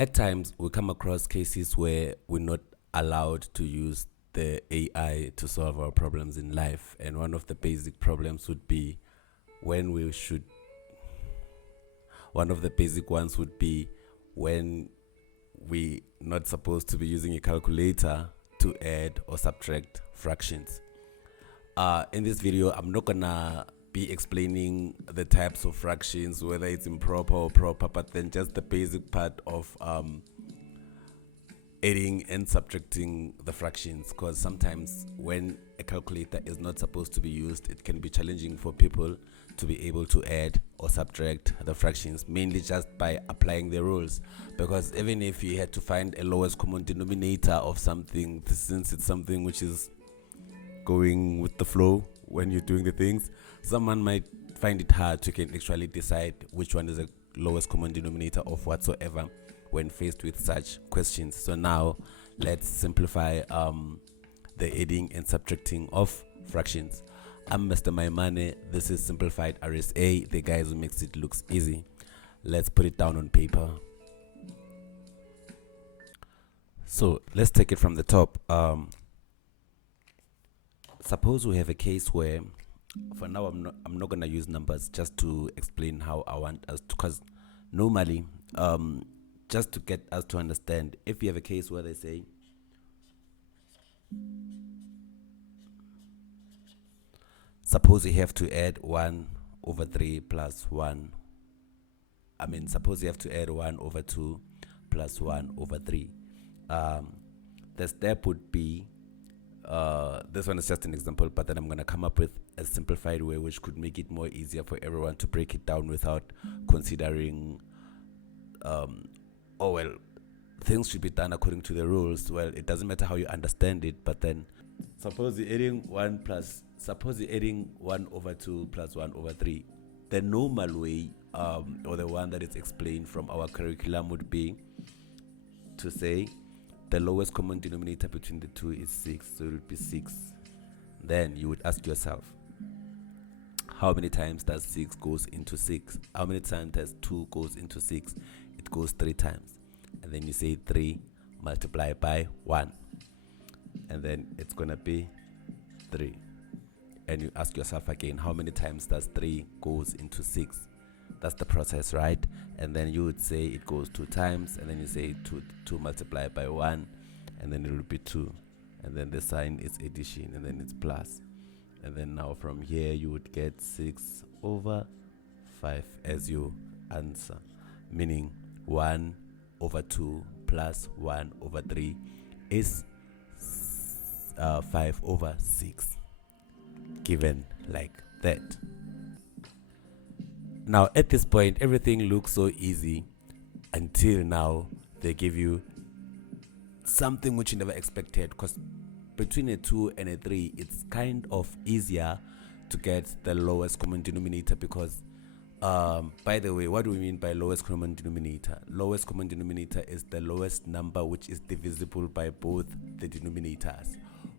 At times, we come across cases where we're not allowed to use the AI to solve our problems in life. And one of the basic problems would be when we should, one of the basic ones would be when we're not supposed to be using a calculator to add or subtract fractions. In this video, I'm not gonna be explaining the types of fractions, whether it's improper or proper, but then just the basic part of adding and subtracting the fractions, because sometimes when a calculator is not supposed to be used, it can be challenging for people to be able to add or subtract the fractions, mainly just by applying the rules. Because even if you had to find a lowest common denominator of something, since it's something which is going with the flow when you're doing the things, someone might find it hard to can actually decide which one is the lowest common denominator of whatsoever when faced with such questions. So now let's simplify the adding and subtracting of fractions. I'm Mr. Maimane. This is Simplified RSA, the guys who makes it looks easy. Let's put it down on paper. So let's take it from the top. Suppose we have a case where, for now I'm not gonna use numbers, just to explain how I want us to, because normally just to get us to understand, if you have a case where they say suppose you have to add 1 over 3 plus 1, suppose you have to add 1 over 2 plus 1 over 3, the step would be, this one is just an example, but then I'm going to come up with a simplified way which could make it more easier for everyone to break it down without considering things should be done according to the rules. Well, it doesn't matter how you understand it, but then suppose you're adding 1 over 2 plus 1 over 3. The normal way, or the one that is explained from our curriculum, would be to say the lowest common denominator between the two is 6, so it would be 6. Then you would ask yourself, how many times does 6 goes into 6? How many times does 2 goes into 6? It goes 3 times. And then you say 3 multiplied by 1. And then it's going to be 3. And you ask yourself again, how many times does 3 goes into 6? That's the process, right? And then you would say it goes 2 times, and then you say 2 multiplied by 1, and then it will be 2. And then the sign is addition, and then it's plus. And then now from here you would get 6 over 5 as your answer, meaning 1 over 2 plus 1 over 3 is 5 over 6, given like that. Now at this point everything looks so easy until now they give you something which you never expected, because between a 2 and a 3 it's kind of easier to get the lowest common denominator, because by the way, what do we mean by lowest common denominator? Lowest common denominator is the lowest number which is divisible by both the denominators.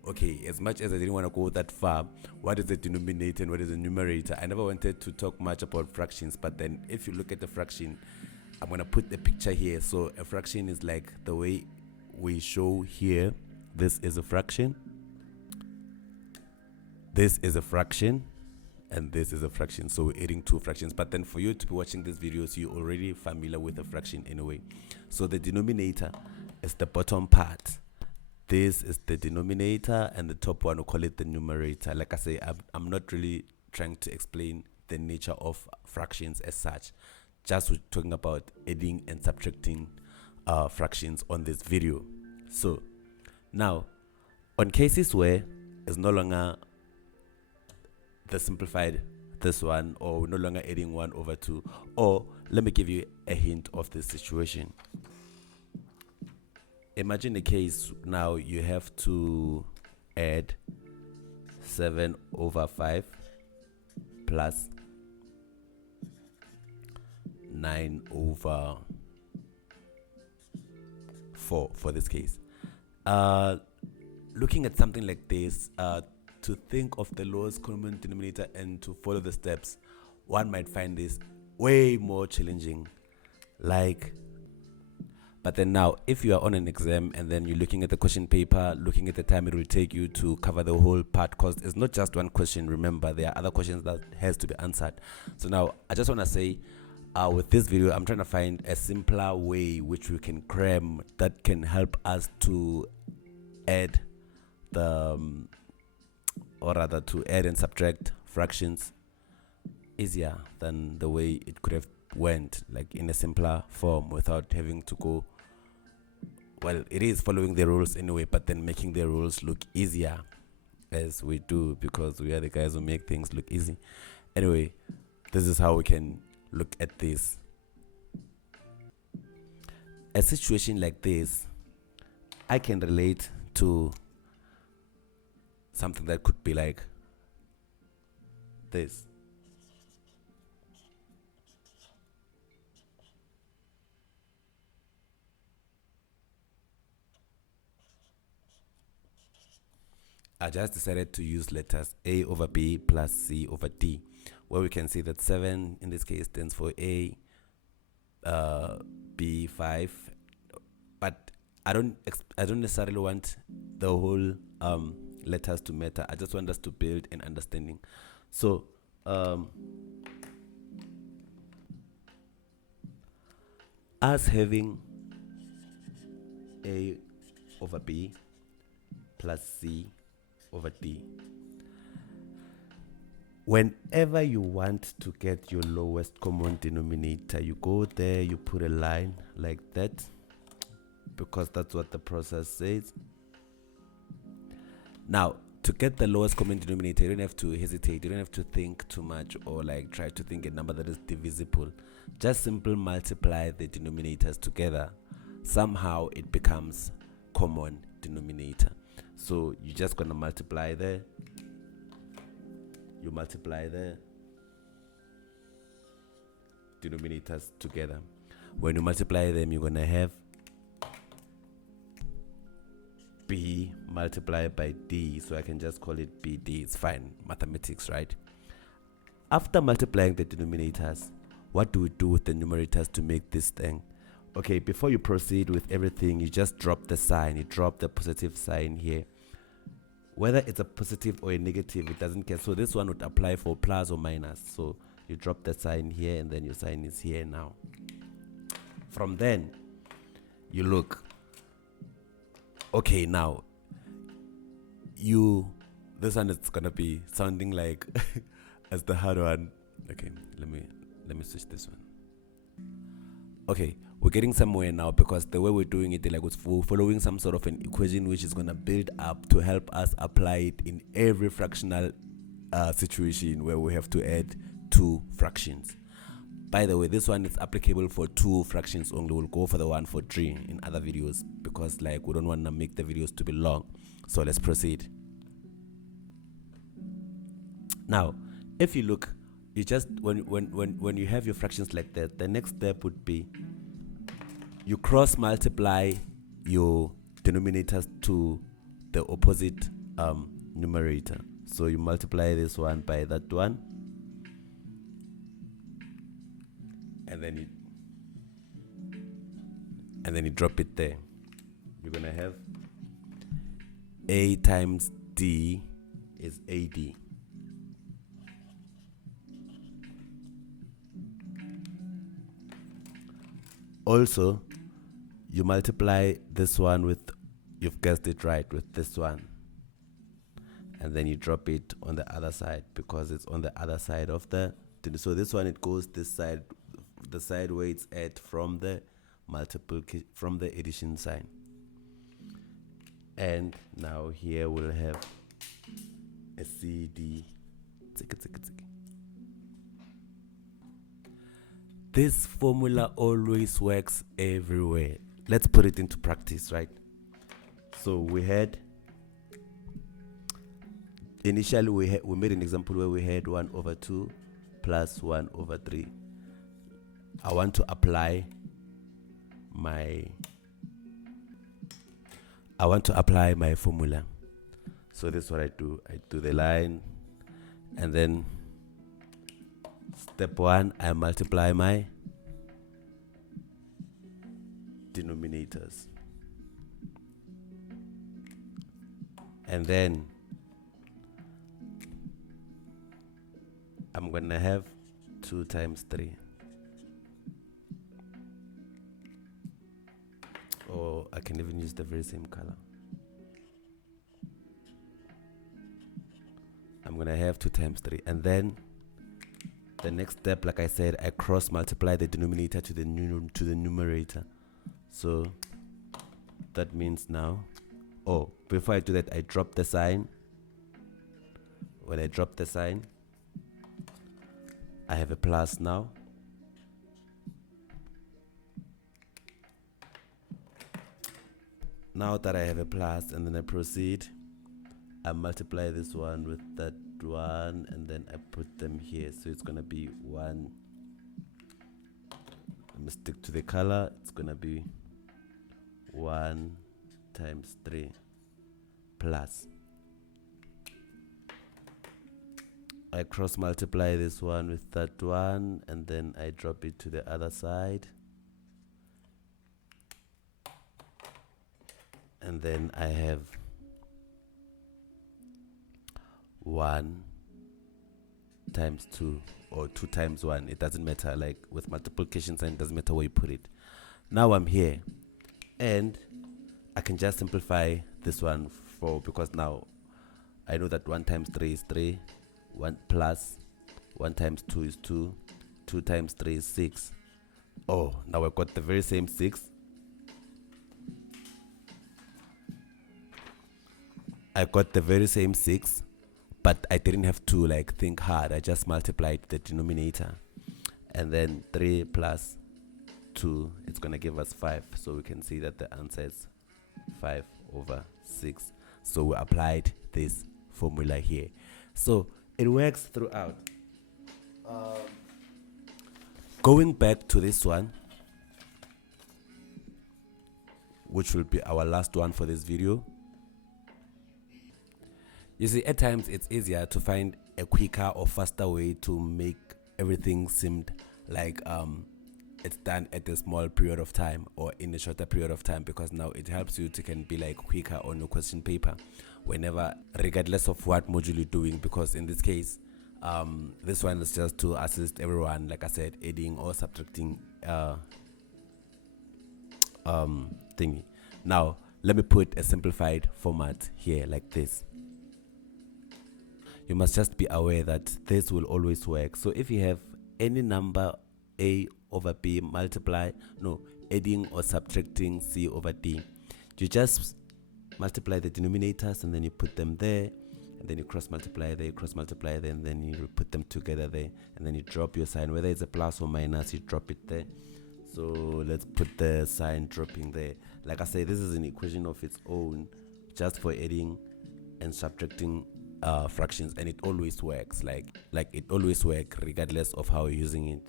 Okay, as much as I didn't want to go that far, what is the denominator and what is the numerator? I never wanted to talk much about fractions, but then if you look at the fraction, I'm going to put the picture here. So a fraction is like the way we show here. This is a fraction. This is a fraction. And this is a fraction. So we're adding 2 fractions. But then for you to be watching this video, so you're already familiar with the fraction anyway. So the denominator is the bottom part. This is the denominator, and the top one, we'll call it the numerator. Like I say, I'm not really trying to explain the nature of fractions as such. Just talking about adding and subtracting fractions on this video. So now, on cases where it's no longer the simplified this one, or we're no longer adding 1 over 2, or let me give you a hint of this situation. Imagine a case now you have to add 7 over 5 plus 9 over 4 for this case. Looking at something like this, to think of the lowest common denominator and to follow the steps, one might find this way more challenging. Like But then now, if you are on an exam and then you're looking at the question paper, looking at the time it will take you to cover the whole part, because it's not just one question. Remember, there are other questions that has to be answered. So now, I just want to say, with this video, I'm trying to find a simpler way which we can cram that can help us to add or rather to add and subtract fractions easier than the way it could have went, like in a simpler form, without having to go, well, it is following the rules anyway, but then making the rules look easier, as we do, because we are the guys who make things look easy. Anyway, this is how we can look at this. A situation like this, I can relate to something that could be like this. I just decided to use letters A over B plus C over D, where we can see that 7 in this case stands for A, B 5, but I don't necessarily want the whole letters to matter. I just want us to build an understanding. So us having A over B plus C over D, whenever you want to get your lowest common denominator, you go there, you put a line like that, because that's what the process says. Now, to get the lowest common denominator, you don't have to hesitate, you don't have to think too much or like try to think a number that is divisible. Just simply multiply the denominators together. Somehow it becomes common denominator. So you're just gonna multiply there, you multiply there, denominators together. When you multiply them, you're gonna have B multiplied by D, so I can just call it BD. It's fine, mathematics, right? After multiplying the denominators, what do we do with the numerators to make this thing? Okay, before you proceed with everything, you just drop the sign. You drop the positive sign here. Whether it's a positive or a negative, it doesn't care. So this one would apply for plus or minus. So you drop the sign here, and then your sign is here now. From then, you look. Okay, now this one is gonna be sounding like as the hard one. Okay, let me switch this one. Okay, we're getting somewhere now, because the way we're doing it, like, we're following some sort of an equation which is gonna build up to help us apply it in every fractional situation where we have to add two fractions. By the way, this one is applicable for 2 fractions only. We'll go for the one for 3 in other videos, because like we don't want to make the videos to be long. So let's proceed. Now, if you look, you just when you have your fractions like that, the next step would be you cross multiply your denominators to the opposite numerator. So you multiply this one by that one, and then you drop it there. You're gonna have A times D is AD. Also, you multiply this one with, you've guessed it right, with this one, and then you drop it on the other side, because it's on the other side of the, so this one, it goes this side, the side where it's at from the addition sign. And now here we'll have a CD. This formula always works everywhere. Let's put it into practice, right? So we had, initially we made an example where we had 1 over 2 plus 1 over 3. I want to apply my formula. So this is what I do. I do the line, and then step 1, I multiply my denominator. numerators. And then I'm gonna have 2 times 3. Or I can even use the very same color. I'm gonna have 2 times 3, and then the next step, like I said, I cross multiply the denominator to the numerator. So that means now, oh, before I do that, I drop the sign. When I drop the sign, I have a plus now. Now that I have a plus, and then I proceed, I multiply this one with that one, and then I put them here. So it's gonna be 1. Let me stick to the color. It's gonna be 1 times 3 plus. I cross multiply this one with that one, and then I drop it to the other side. And then I have 1 times 2, or 2 times 1. It doesn't matter. Like with multiplication sign, it doesn't matter where you put it. Now I'm here, and I can just simplify this one because now I know that 1 times 3 is 3, 1 plus 1 times 2 is 2, 2 times 3 is 6. Oh, now I've got the very same 6. I got the very same 6, but I didn't have to like think hard. I just multiplied the denominator, and then 3 plus 2, it's gonna give us 5. So we can see that the answer is 5 over 6. So we applied this formula here. So it works throughout. Going back to this one, which will be our last one for this video. You see, at times it's easier to find a quicker or faster way to make everything seem like it's done at a small period of time or in a shorter period of time, because now it helps you to can be like quicker on your question paper whenever, regardless of what module you're doing. Because in this case, this one is just to assist everyone, like I said, adding or subtracting thingy. Now let me put a simplified format here like this. You must just be aware that this will always work. So if you have any number a over b adding or subtracting c over d, you just multiply the denominators and then you put them there, and then you cross multiply there, and then you put them together there, and then you drop your sign, whether it's a plus or minus, you drop it there. So let's put the sign dropping there. Like I say, this is an equation of its own, just for adding and subtracting fractions, and it always works. Like it always works regardless of how you're using it.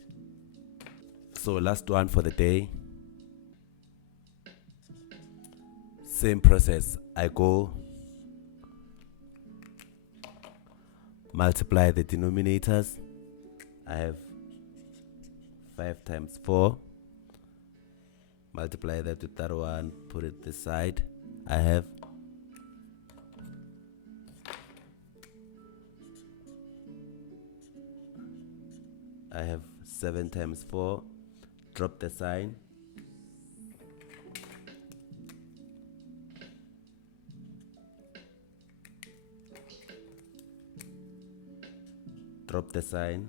So last one for the day, same process. I go multiply the denominators. I have 5 times 4, multiply that with that one, put it this side. I have I have 7 times 4, drop the sign, drop the sign,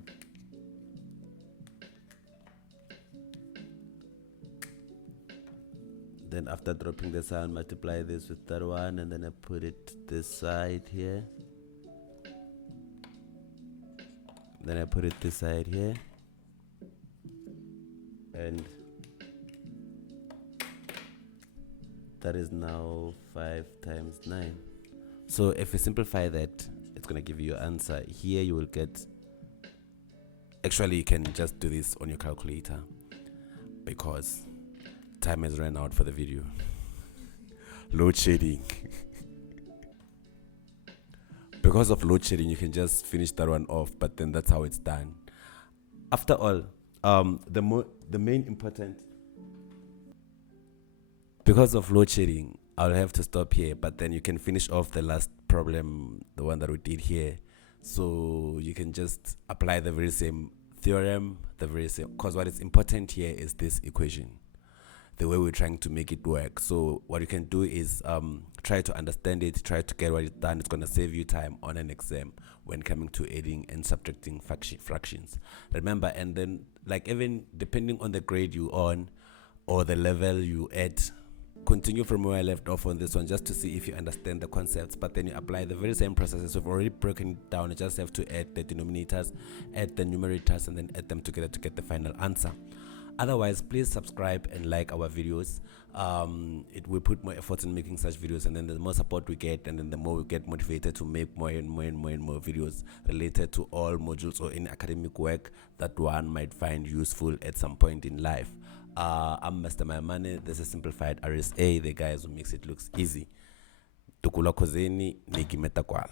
then after dropping the sign, multiply this with that one, and then I put it this side here. Then I put it this side here, and that is now 5 times 9. So if you simplify that, it's gonna give you your answer. Here you will get, actually you can just do this on your calculator because time has run out for the video. Load shedding. Because of load shedding, you can just finish that one off, but then that's how it's done. After all, the main important Because of load shedding, I'll have to stop here, but then you can finish off the last problem, the one that we did here. So you can just apply the very same theorem, the very same, because what is important here is this equation, the way we're trying to make it work. So what you can do is try to understand it, try to get what it's done. It's going to save you time on an exam when coming to adding and subtracting fractions. Remember, and then like even depending on the grade you on or the level you at, continue from where I left off on this one just to see if you understand the concepts, but then you apply the very same processes. We've already broken it down. You just have to add the denominators, add the numerators, and then add them together to get the final answer. Otherwise, please subscribe and like our videos. It will put more effort in making such videos, and then the more support we get, and then the more we get motivated to make more and more and more and more videos related to all modules or any academic work that one might find useful at some point in life. I'm Mr. Maimane. This is Simplified RSA, the guys who makes it look easy. Tukula kozeni, niki metakwala.